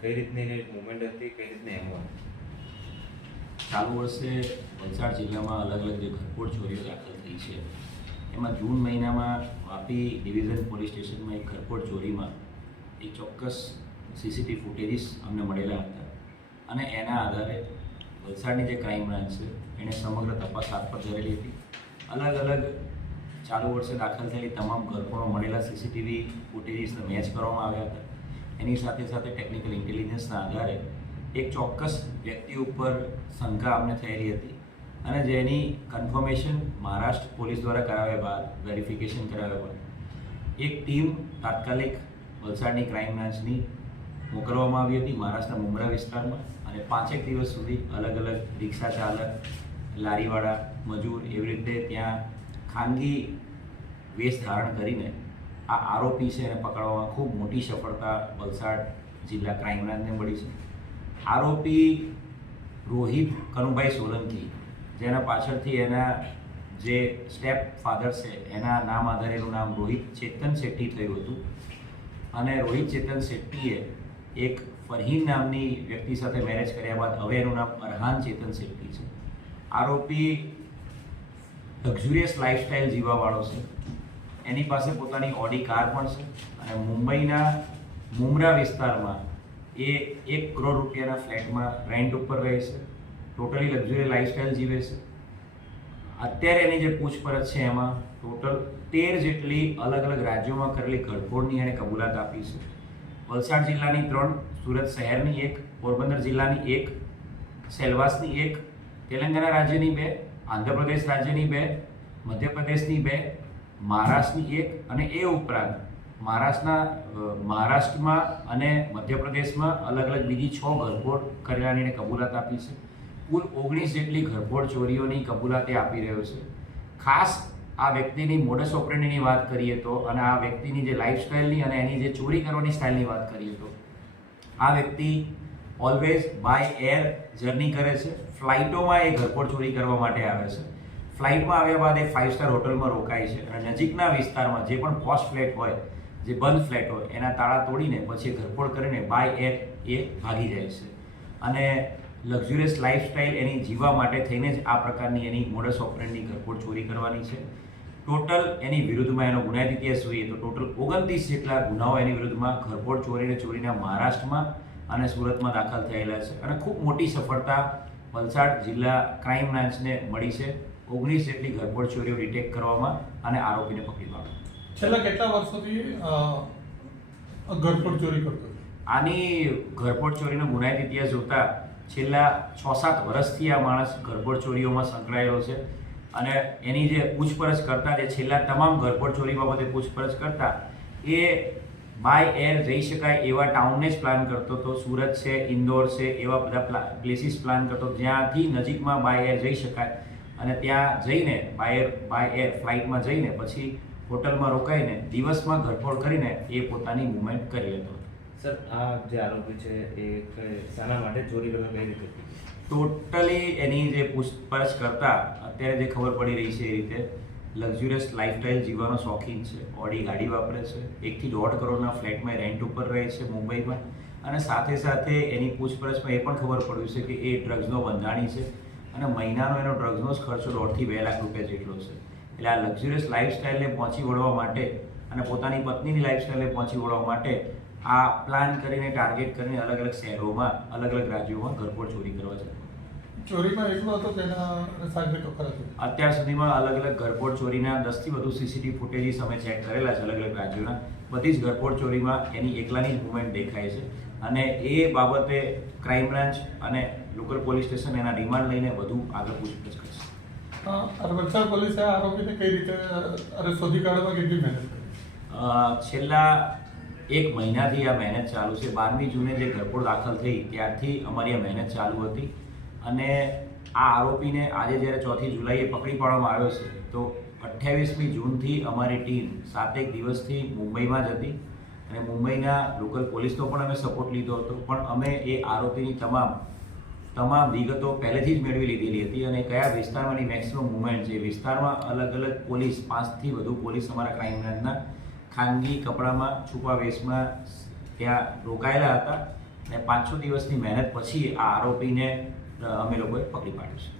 કઈ રીતની મુવમેન્ટ હતી, કઈ રીતની એમો? ચાલુ વર્ષે વલસાડ જિલ્લામાં અલગ અલગ જે ઘરફોડ ચોરીઓ દાખલ થઈ છે એમાં જૂન મહિનામાં વાપી ડિવિઝન પોલીસ સ્ટેશનમાં એક ઘરફોડ ચોરીમાં એક ચોક્કસ સીસીટીવી ફૂટેજીસ અમને મળેલા હતા અને એના આધારે વલસાડની જે ક્રાઇમ બ્રાન્ચ છે એણે સમગ્ર તપાસ હાથ પર ધરેલી હતી. અલગ અલગ ચાલુ વર્ષે દાખલ થયેલી તમામ ઘરફોડમાં મળેલા સીસીટીવી ફૂટેજીસને મેચ કરવામાં આવ્યા હતા. એની સાથે સાથે ટેકનિકલ ઇન્ટેલિજન્સના આધારે એક ચોક્કસ વ્યક્તિ ઉપર શંકા અમને થયેલી હતી અને જેની કન્ફર્મેશન મહારાષ્ટ્ર પોલીસ દ્વારા કરાવ્યા બાદ વેરિફિકેશન કરાવ્યા બાદ એક ટીમ તાત્કાલિક વલસાડની ક્રાઇમ બ્રાન્ચની મોકલવામાં આવી હતી મહારાષ્ટ્રના મુંબ્રા વિસ્તારમાં અને 5 દિવસ સુધી અલગ અલગ રિક્ષા ચાલક, લારીવાળા, મજૂર એવી રીતે ત્યાં ખાનગી વેશ ધારણ કરીને આ આરોપી છે એને પકડવામાં ખૂબ મોટી સફળતા વલસાડ જિલ્લા ક્રાઇમ બ્રાન્ચને મળી છે. આરોપી રોહિત કનુભાઈ સોલંકી, જેના પાછળથી એના જે સ્ટેપ ફાધર છે એના નામ આધારે એનું નામ રોહિત ચેતન શેટ્ટી થયું હતું અને રોહિત ચેતન શેટ્ટીએ એક ફરહીન નામની વ્યક્તિ સાથે મેરેજ કર્યા બાદ હવે એનું નામ અરહાન ચેતન શેટ્ટી છે. આરોપી લક્ઝુરિયસ લાઈફસ્ટાઈલ જીવવાવાળો છે. એની પાસે પોતાની ઓડી કાર પણ છે અને મુંબઈના મુંબ્રા વિસ્તારમાં એ 1 કરોડ રૂપિયાના ફ્લેટમાં રેન્ટ ઉપર રહે છે. ટોટલી લક્ઝરી લાઈફસ્ટાઈલ જીવે છે. અત્યારે એની જે પૂછપરછ છે એમાં ટોટલ 13 જેટલી અલગ અલગ રાજ્યોમાં કરેલી ઘરફોડની એણે કબૂલાત આપી છે. વલસાડ જિલ્લાની 3, સુરત શહેરની 1, પોરબંદર જિલ્લાની 1, સેલવાસની 1, તેલંગાણા રાજ્યની 2, આંધ્રપ્રદેશ રાજ્યની 2, મધ્યપ્રદેશની 2, મહારાષ્ટ્રની 1 અને એ ઉપરાંત મહારાષ્ટ્રમાં અને મધ્યપ્રદેશમાં અલગ અલગ બીજી 6 ઘરફોડ કરેલાની એણે કબૂલાત આપી છે. કુલ 19 જેટલી ઘરફોડ ચોરીઓની કબૂલાત એ આપી રહ્યો છે. ખાસ આ વ્યક્તિની મોડસ ઓપરેન્ડીની વાત કરીએ તો અને આ વ્યક્તિની જે લાઈફસ્ટાઈલની અને એની જે ચોરી કરવાની સ્ટાઇલની વાત કરીએ તો આ વ્યક્તિ ઓલવેઝ બાય એર જર્ની કરે છે. ફ્લાઇટોમાં એ ઘરફોડ ચોરી કરવા માટે આવે છે. ફ્લાઇટમાં આવ્યા બાદ એ 5 સ્ટાર હોટલમાં રોકાય છે અને નજીકના વિસ્તારમાં જે પણ પોસ્ટ ફ્લેટ હોય, જે બંધ ફ્લેટ હોય એના તાળા તોડીને પછી ઘરફોડ કરીને બાય એર એ ભાગી જાય છે અને લક્ઝુરિયસ લાઈફસ્ટાઈલ એની જીવવા માટે થઈને જ આ પ્રકારની એની મોડસ ઓપરેન્ડની ઘરફોડ ચોરી કરવાની છે. ટોટલ એની વિરુદ્ધમાં એનો ગુનાહિત ઇતિહાસ જોઈએ તો ટોટલ 29 જેટલા ગુનાઓ એની વિરુદ્ધમાં ઘરફોડ ચોરીના મહારાષ્ટ્રમાં અને સુરતમાં દાખલ થયેલા છે અને ખૂબ મોટી સફળતા વલસાડ જિલ્લા ક્રાઇમ બ્રાન્ચને મળી છે 19 જેટલી ઘરફોડ ચોરીઓ ડિટેક્ટ કરવામાં અને આરોપીને પકડી પાડવા. છેલ્લા કેટલા વર્ષોથી ઘરફોડ ચોરી કરતો? આની ઘરફોડ ચોરીનો ગુનાહિત ઇતિહાસ જોતા છેલ્લા 6-7 વર્ષથી આ માણસ ઘરફોડ ચોરીઓમાં સંકળાયેલો છે અને એની જે પૂછપરછ કરતા જે છેલ્લા તમામ ઘરફોડ ચોરી બાબતે પૂછપરછ કરતા એ બાય એર જઈ શકાય એવા ટાઉનને જ પ્લાન કરતો હતો. સુરત છે, ઇન્દોર છે, એવા બધા પ્લેસીસ પ્લાન કરતો જ્યાંથી નજીકમાં બાય એર જઈ શકાય અને ત્યાં જઈને બાય એર ફ્લાઇટમાં જઈને પછી હોટલમાં રોકાઈને દિવસમાં ઘરફોડ કરીને એ પોતાની મૂવમેન્ટ કરી લેતો હતો. સર, આ જે આરોપી છે એ શાના માટે ચોરી કરવા કઈ રીતે? ટોટલી એની જે પૂછપરછ કરતા અત્યારે જે ખબર પડી રહી છે એ રીતે લક્ઝુરિયસ લાઈફસ્ટાઈલ જીવવાનો શોખીન છે. ઓડી ગાડી વાપરે છે. 1 થી 1.5 કરોડના ફ્લેટમાં રેન્ટ ઉપર રહે છે મુંબઈમાં અને સાથે સાથે એની પૂછપરછમાં એ પણ ખબર પડ્યું છે કે એ ડ્રગ્સનો બંધાણી છે અને મહિનાનો એનો ડ્રગ્સનો જ ખર્ચો 1.5 થી 2 લાખ રૂપિયા જેટલો છે. એટલે આ લક્ઝુરિયસ લાઈફસ્ટાઈલને પહોંચી વળવા માટે અને પોતાની પત્નીની લાઈફસ્ટાઈલને પહોંચી વળવા માટે આ પ્લાન કરીને ટાર્ગેટ કરીને અલગ અલગ શહેરોમાં અલગ અલગ રાજ્યોમાં ઘરફોડ ચોરી કરવા છે. ચોરીમાં એટલું હતો કે એના સાગરેટો ખરા? અત્યાર સુધીમાં અલગ અલગ ઘરફોડ ચોરીના 10 થી વધુ સીસીટીવી ફૂટેજીસ અમે ચેક કરેલા છે અલગ અલગ રાજ્યોના. બધી જ ઘરફોડ ચોરીમાં એની એકલાની જ મુવમેન્ટ દેખાય છે અને એ બાબતે ક્રાઇમ બ્રાન્ચ અને લોકલ પોલીસ સ્ટેશન એના રિમાન્ડ લઈને વધુ આગળ પૂછપરછ કરશે. વલસાડ પોલીસે આરોપીને કઈ રીતે શોધી કાઢવામાં કેટલી મહેનત કરી? છેલ્લા 1 મહિનાથી આ મહેનત ચાલુ છે. 12મી જૂને જે ઘરફોડ દાખલ થઈ ત્યારથી અમારી આ મહેનત ચાલુ હતી અને આ આરોપીને આજે જ્યારે 4 જુલાઈએ પકડી પાડવામાં આવ્યો છે તો 28મી જૂનથી અમારી ટીમ 7 દિવસથી મુંબઈમાં જ હતી અને મુંબઈના લોકલ પોલીસનો પણ અમે સપોર્ટ લીધો હતો પણ અમે એ આરોપીની તમામ વિગતો પહેલેથી જ મેળવી લીધેલી હતી અને કયા વિસ્તારમાંની મેક્સિમમ મુવમેન્ટ છે. વિસ્તારમાં અલગ અલગ પોલીસ 5 થી વધુ પોલીસ અમારા ક્રાઇમ બ્રાન્ચના ખાનગી કપડામાં છુપા વેશમાં ત્યાં રોકાયેલા હતા અને 5-6 દિવસની મહેનત પછી આ આરોપીને અમે લોકોએ પકડી પાડ્યો છે.